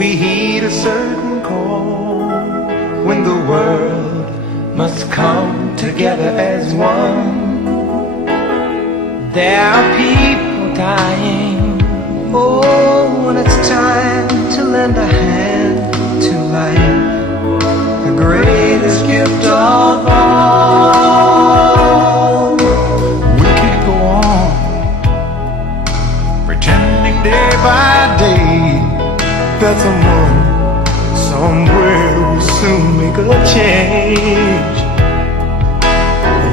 we heed a certain call, when the world must come together as one. There are people dying. Oh, when it's time to lend a hand to life, the greatest gift of all. We could go on pretending day by day that someone somewhere will soon make a change.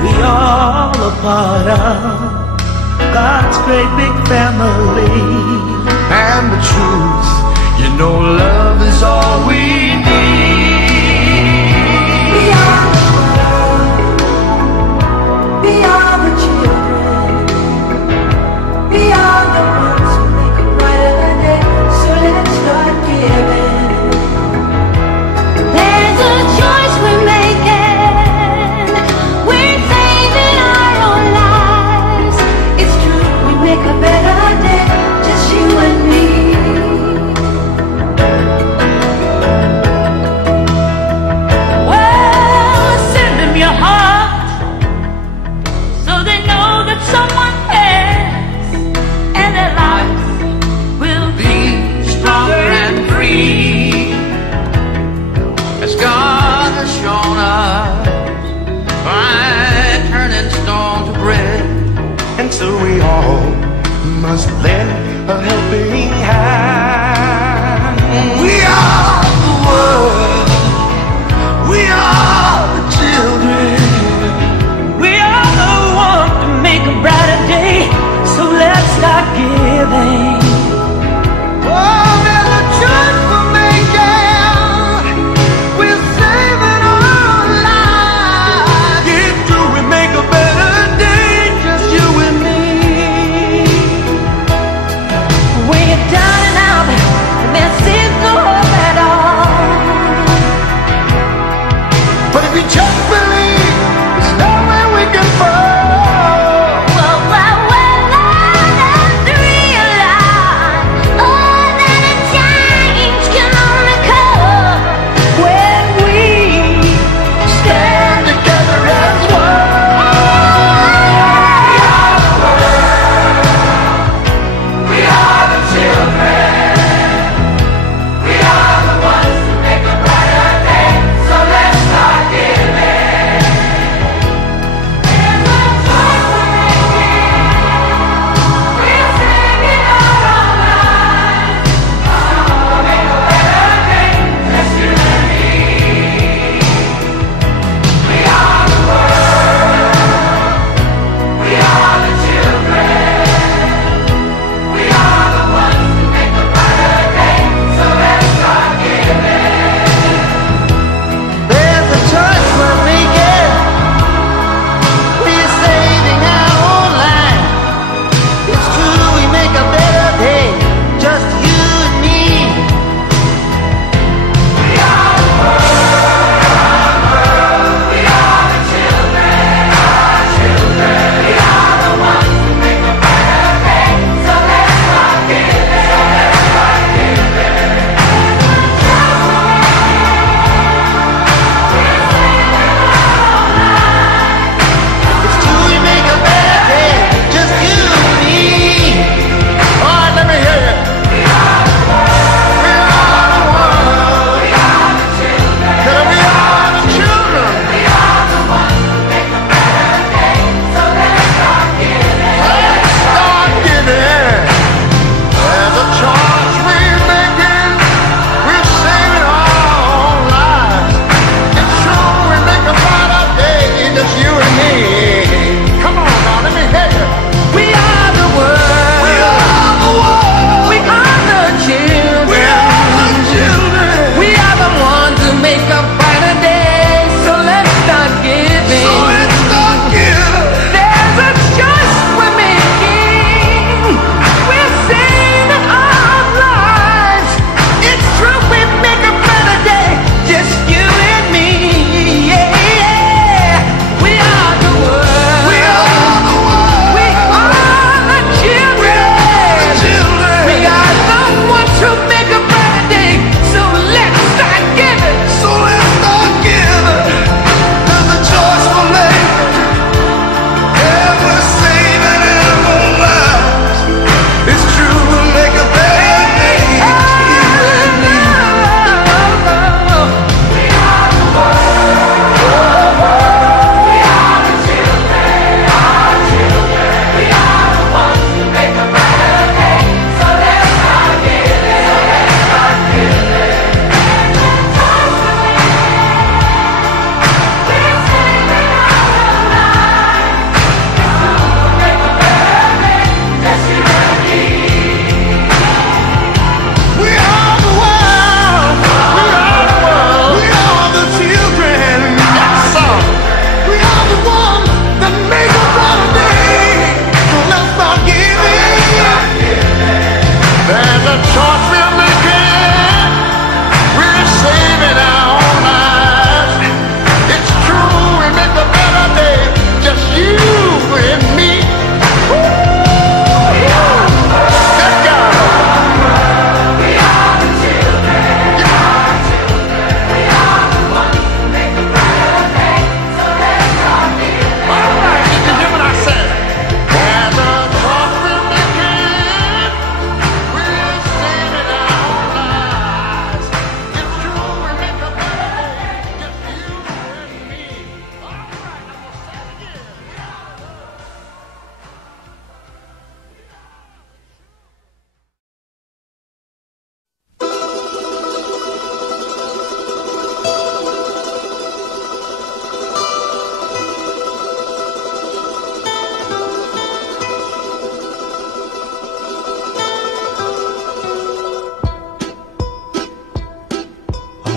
We all a part of God's great big family. And the truth, you know, love is all we need. We are the world, we are the children, we are the ones who make a brighter day. So let's start giving. There's a choice we're making. We're saving our own lives. It's true, we make a better day, just you and me.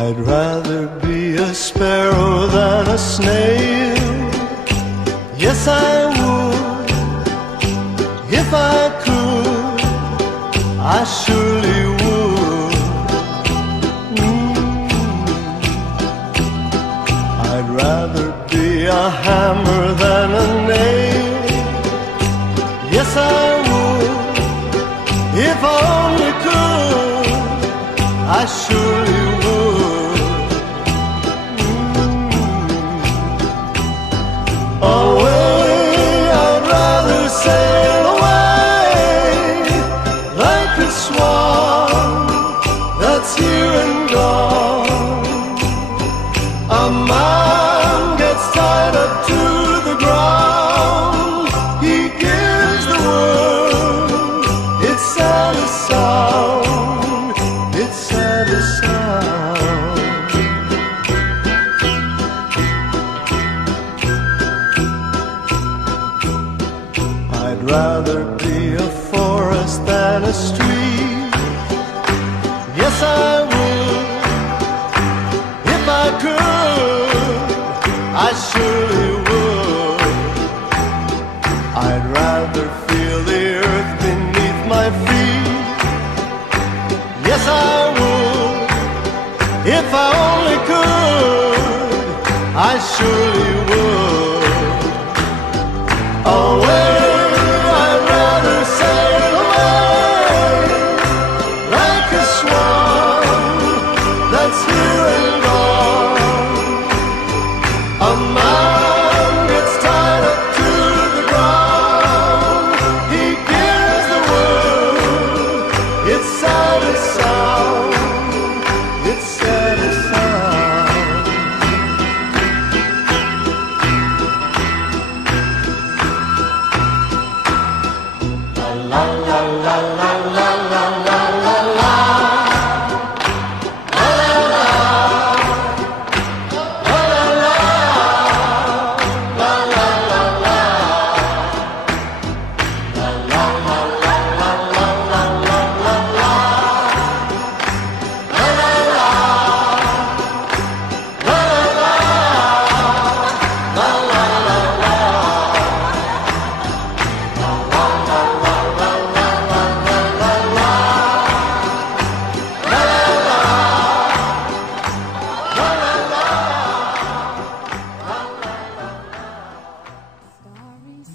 I'd rather be a sparrow than a snail. Yes, I would. If I could, I surely would. I'd rather be a hammer than a nail. Yes, I would. If I only could, I surely would. Away, I'd rather sail away like a swan that's here and gone. A man gets tied up to the ground. He gives the world its saddest sound, its saddest sound. I'd rather be a forest than a street. Yes, I would. If I could, I surely would. I'd rather feel the earth beneath my feet. Yes, I would. If I only could, I surely would. Away, I'd rather sail away like a swan that's here and gone. A man gets tied up to the ground. He gives the world its saddest sound, its saddest sound. La la la la la la la la la.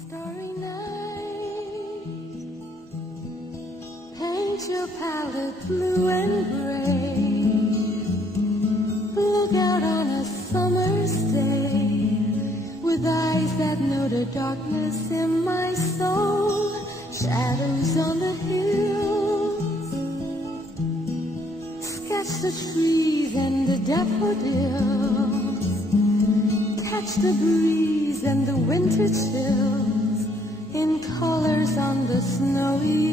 Starry night, paint your palette blue and gray. Look out on a summer's day with eyes that know the darkness in my soul. Shadows on the hills, sketch the trees and the daffodils. Catch the breeze and the winter chills in colors on the snowy